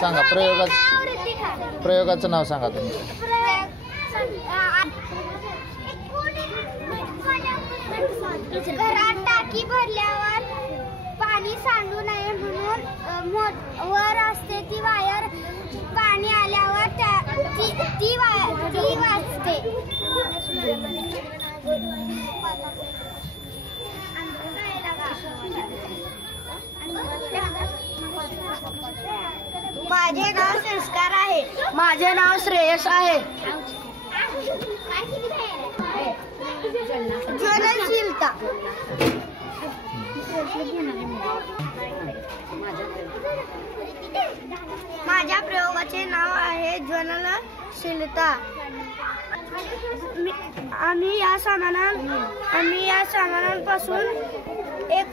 सांगा प्रयोगाचं नाव सांगा तुमचं. घरात टाकी भरल्यावर पाणी सांडू नये म्हणून वर असते ती वायर, पाणी आल्यावर ती वाजते. माझे नाव संस्कार आहे. माझे नाव श्रेयस आहे. ज्वलनशीलता. माझ्या प्रयोगाचे नाव आहे ज्वलनशीलता. आम्ही या सामानांपासून एक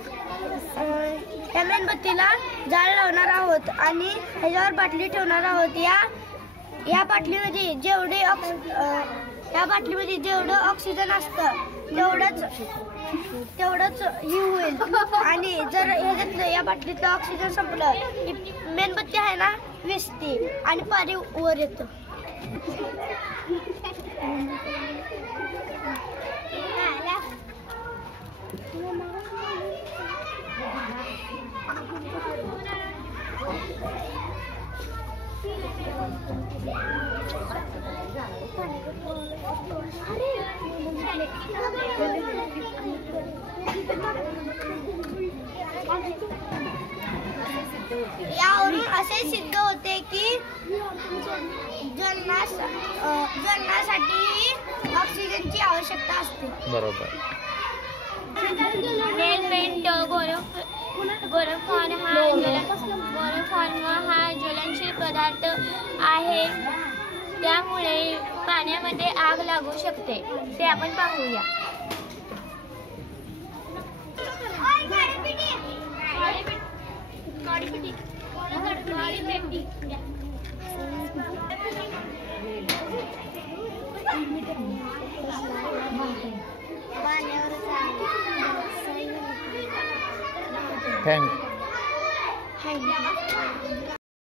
मेणबत्तीला जाळ लावणार आहोत आणि ह्याच्यावर बाटली ठेवणार आहोत. या बाटलीमध्ये जेवढं ऑक्सिजन असतं तेवढंच ही होईल. आणि जर ह्याच्यातलं या बाटलीतलं ऑक्सिजन संपलं की मेणबत्ती आहे ना विझते आणि पाणी वर येतं. यावरून असे सिद्ध होते की ज्वलनासाठी ऑक्सिजनची आवश्यकता असते. बरोबर. गोरोफॉर्म हा ज्वलनशील पदार्थ आहे, त्यामुळे पाण्यामध्ये आग लागू शकते. ते आपण पाहूया. थँक्यू.